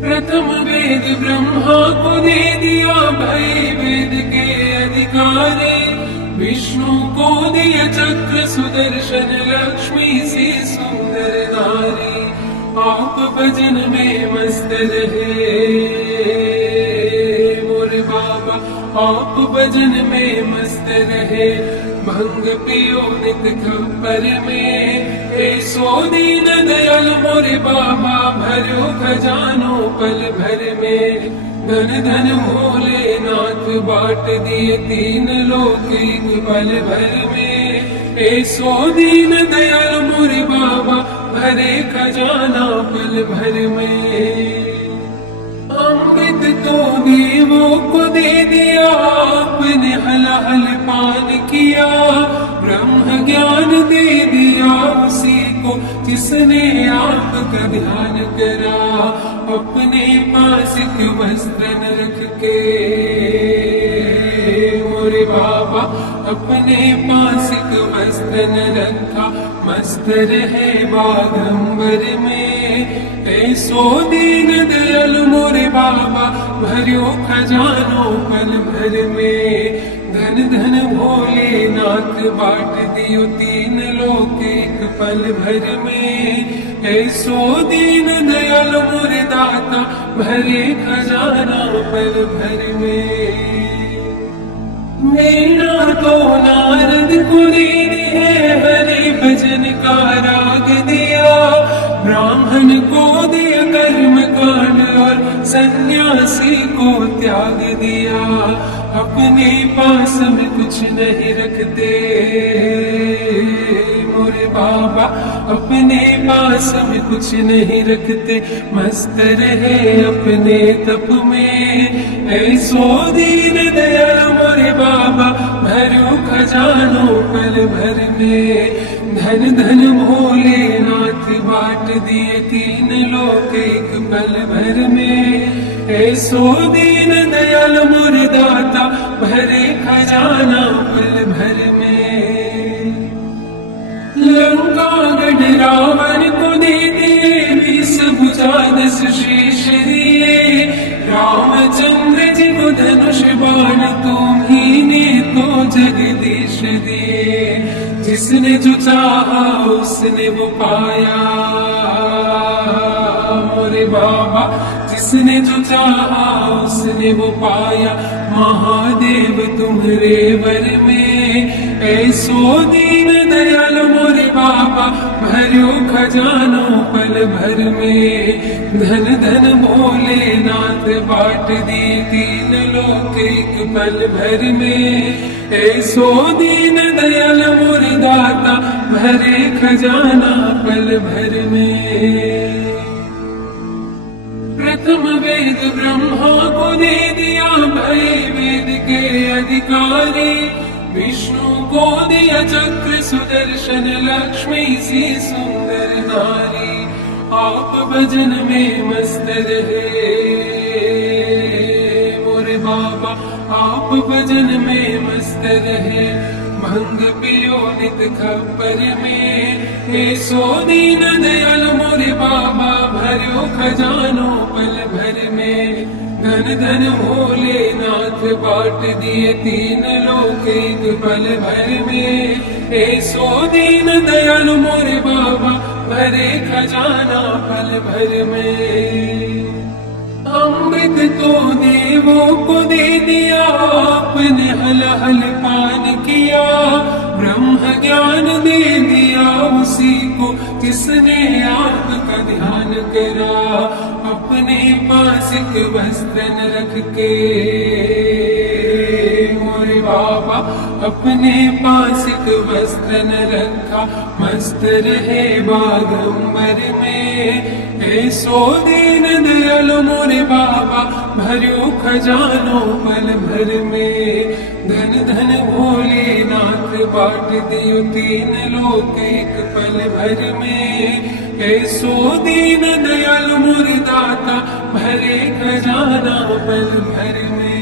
प्रथम वेद ब्रह्मा को दे दिया भय वेद के अधिकारी, विष्णु को दिया चक्र सुदर्शन लक्ष्मी से सुंदर नारी। आप भजन में मस्त रहे मोरे बाबा, आप भजन में मस्त रहे। भंग पियो नित खप्पर में, ऐसो दीन दयाल मोरे बाबा, भरो खजानो पल भर में। धन धन भोलेनाथ बाट दिए तीन लोक एक पल भर में। ऐसो दीन दयाल मोरे बाबा, भरे खजाना पल भर में। अमृत तो देवों को दे दिया, आपने हलाल पान किया। ब्रह्म ज्ञान दे दिया उसी को, जिसने आपका ध्यान करा। अपने पास एक वस्त्र रख के मोरे बाबा, अपने पास एक वस्त्र रखा। मस्त रहे बागंबर में, ऐसो दीन दयाल मोरे बाबा, भरियो खजानो पल भर में। धन धन भोलेनाथ बाट दियो तीन लोक एक पल भर में। ऐसो दीन दयाल मोरे दाता, भरे खजाना पल भर में। मेरा तो नारद को दीदी है, हरे भजन का राग दिया। ब्राह्मण को दिया कर्म कांड और सन्यासी को त्याग दिया। अपने पास में कुछ नहीं रखते मोरे बाबा, अपने पास में कुछ नहीं रखते। मस्त रहे अपने तप में, ऐसो दीन दयाल मोरे बाबा, भरो खजानो पल भर में। धन धन भोलेनाथ बाट दिए तीन लोक एक पल भर में। ऐसो दीन दयाल मोरे दाता, भरे खजाना पल भर में। लंका गढ़ रावण को दे दिए, 20 भुजा 10 शीश दिए। रामचंद्र जी को धनुष बाण तुम्ही ने तो जगदीश दिए। जिसने जो चाहा उसने वो पाया मोरे बाबा, जिसने जो चाहा उसने वो पाया। महादेव तुम्हारे वर में, ऐसो दीन दयाल मोरे बाबा, भरो खजानो पल भर में। धन धन भोलेनाथ बाट दिए तीन लोक एक पल भर में। ऐसो दीन दयाल मोरे दाता, भरे खजाना पल भर में। प्रथम वेद ब्रह्मा को दे दिया भय वेद के अधिकारी। विष्णु को दिया चक्र सुदर्शन लक्ष्मी सी सुंदर नारी। आप भजन में मस्त रहे मोरे बाबा, आप भजन में मस्त रहे। भंग पियो नित खप्पर में, ऐसो दीन दयाल मोरे बाबा, भरो खजानो पल भर में। धन धन भोलेनाथ बाट दिए तीन लोक एक पल भर में। ऐसो दीन दयाल मोरे बाबा, भरे खजाना पल भर में। अमृत तो देवों को दे दिया, आपने हलाल पान किया। ब्रह्म ज्ञान दे दिया उसी को, जिसने आपका ध्यान करा। अपने पास एक वस्त्र रख के मोरे बाबा, अपने पास एक वस्त्र रखा। मस्त रहे बागंबर में, ऐसो दीन दयाल मोरे बाबा, भरो खजानो पल भर में। धन धन भोलेनाथ बाट दियो तीन लोक एक पल भर में। ऐसो दीन दयाल मोरे दाता, भरे खजाना पल भर में।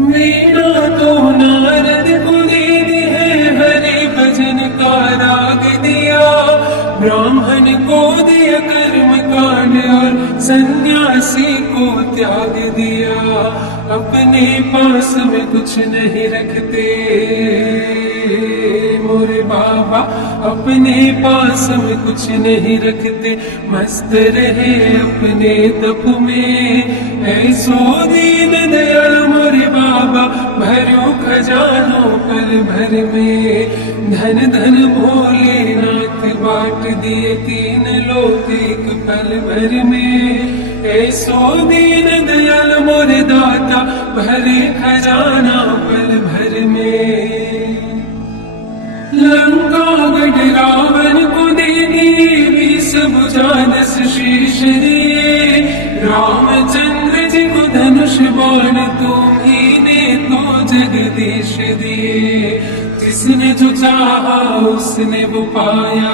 वीणा तो नारद को दे दी है, हरे भजन का राग दिया। ब्राह्मण को दिया कर्म कांड और सन्यासी को त्याग दिया, अपने पास में कुछ नहीं रखते मोरे बाबा, अपने पास में कुछ नहीं रखते, मस्त रहे अपने तप में। ऐसो दीन दयाल मोरे बाबा, भरो खजानो पल भर में। धन धन भोलेनाथ बांट दिए तीन लोक एक पल भर में। ऐसो दीन दयाल मोरे दाता, भरे खजाना पल भर में। लंका गढ़ रावण को दे दिए, 20 भुजा 10 शीश दिए। रामचंद्र जी को धनुष बाण तुम्ही तो जगदीश दिए। जिसने जो चाहा उसने वो पाया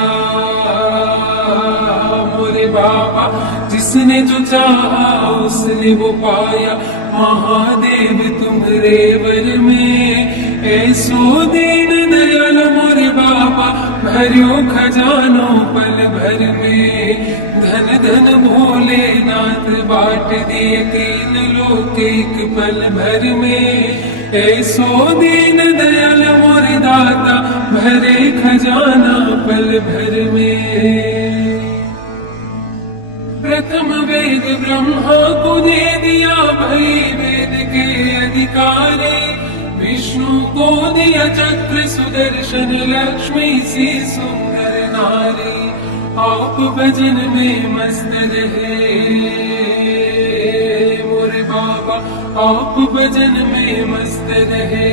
मोरे बाबा, जिसने जो चाहा उसने वो पाया। महादेव तुम्हारे वर में, ऐसो दीन दयाल मोरे बाबा, भरियो खजानो पल भर में। धन धन भोलेनाथ बांट दिए तीन लोक एक पल भर में। ऐसो दीन दयाल मोरे दाता, भरे खजाना पल भर में। प्रथम वेद ब्रह्मा को दे दिया, भई वेद के अधिकारी। विष्णु को दिया चक्र सुदर्शन, लक्ष्मी सी सुंदर नारी। आप भजन में मस्त रहे मोरे बाबा, आप भजन में मस्त रहे।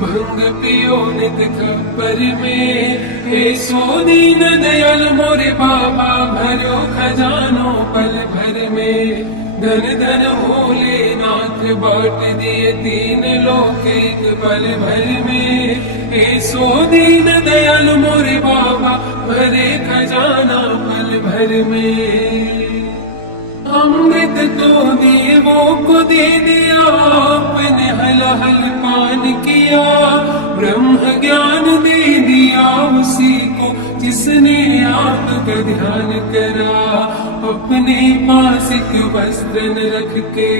भंग पियो नित खबर में। ऐसो दीन दयाल मोरे बाबा, भरो खजानो पल भर में। धन धन भोलेनाथ बांट दिए तीन लोक एक पल भर में। ऐसो दीन दयाल मोरे बाबा, भरे खजाना पल भर में। अमृत तो देवों को दे दिया, आपने हलाहल पान किया। ब्रह्म ज्ञान दे दिया उसी को, जिसने आपका ध्यान करा। अपने पास एक वस्त्र न रख के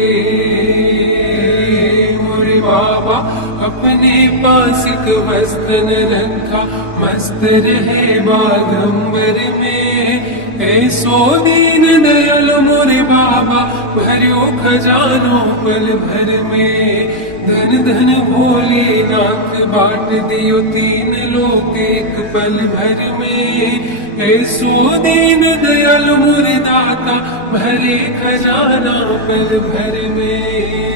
मोरे बाबा, अपने पास एक वस्त्र न रखा। मस्त रहे बागंबर में। ऐसो दीन दयाल मोरे बाबा, भरियो खजानो पल भर में। धन धन भोलेनाथ बांट दियो तीन लोक एक पल भर में। ऐसो दीन दयाल मोरे दाता, भरे खजाना पल भर में।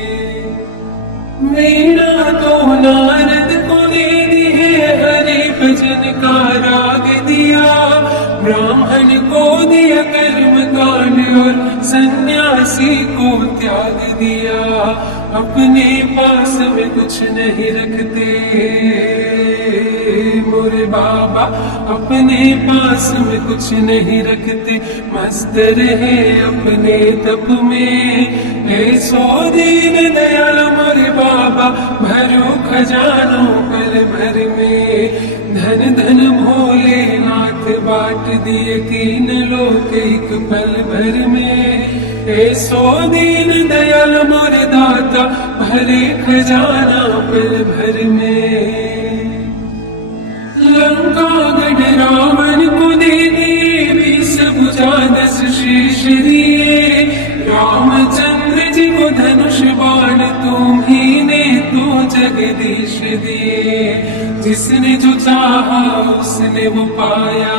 वीणा तो नारद को दे दी है, हरे भजन का राग दिया। ब्राह्मण को दिया कर्म कांड, और सन्यासी को त्याग दिया। अपने पास में कुछ नहीं रखते मोरे बाबा, अपने पास में कुछ नहीं रखते। मस्त रहे अपने तप में। ऐसो दीन दयाल मोरे बाबा, भरो खजानो पल भर में। धन धन भोलेनाथ बांट दिए तीन लोक एक पल भर में। ऐसो दीन दयाल मोरे दाता, भरे खजाना पल भर में। लंका गढ़ रावण को दे दिए, 20 भुजा 10 शीश दिए। रामचंद्र जी को धनुष बाण तुम्ही तो जगदीश दिए। जिसने जो चाहा उसने वो पाया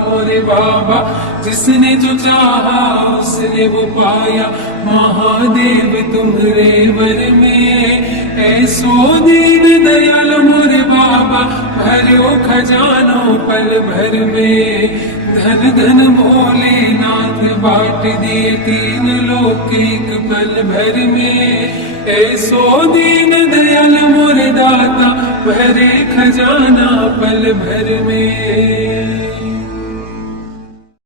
मोरे बाबा, जिसने जो चाहा उसने वो पाया। महादेव तुम्हारे वर में। ऐसो दीन दयाल मोरे बाबा, भरो खजानो पल भर में। धन धन भोलेनाथ बांट दिए तीन लोक एक पल भर में। ऐसो दीन दयाल मोरे दाता, भरे खजाना पल भर में।